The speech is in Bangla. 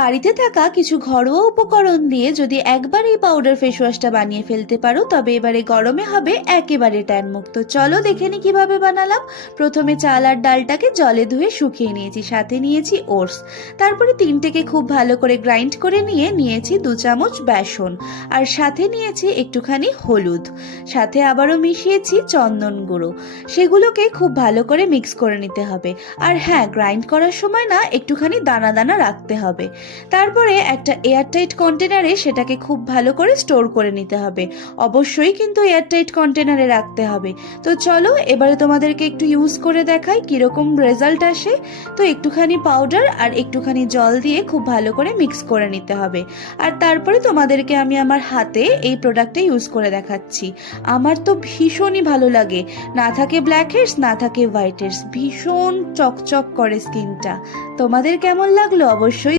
বাড়িতে থাকা কিছু ঘরোয়া উপকরণ দিয়ে যদি একবার এই পাউডার ফেস ওয়াশটা বানিয়ে ফেলতে পারো, তবে এবারে গরমে হবে একেবারে ট্যান মুক্ত। চলো দেখে নি কিভাবে বানালাম। প্রথমে চাল আর ডালটাকে জলে ধুয়ে শুকিয়ে নিয়েছি, সাথে নিয়েছি ওটস। তারপরে তিনটেকে খুব ভালো করে গ্রাইন্ড করে নিয়েছি 2 চামচ বেসন, আর সাথে নিয়েছি একটুখানি হলুদ, সাথে আবারও মিশিয়েছি চন্দন গুঁড়ো। সেগুলোকে খুব ভালো করে মিক্স করে নিতে হবে। আর হ্যাঁ, গ্রাইন্ড করার সময় না একটুখানি দানা দানা রাখতে হবে। তারপরে একটা এয়ারটাইট কন্টেনারে সেটাকে খুব ভালো করে স্টোর করে নিতে হবে। অবশ্যই কিন্তু এয়ারটাইট কন্টেনারে রাখতে হবে। তো চলো এবারে তোমাদেরকে একটু ইউজ করে দেখাই কিরকম রেজাল্ট আসে। তো একটুখানি পাউডার আর একটুখানি জল দিয়ে খুব ভালো করে মিক্স করে নিতে হবে। আর তারপরে তোমাদেরকে আমি আমার হাতে এই প্রোডাক্টটা ইউজ করে দেখাচ্ছি। আমার তো ভীষণই ভালো লাগে, না থাকে ব্ল্যাক হেডস না থাকে হোয়াইট হেডস, ভীষণ চকচক করে স্কিনটা। তোমাদের কেমন লাগলো অবশ্যই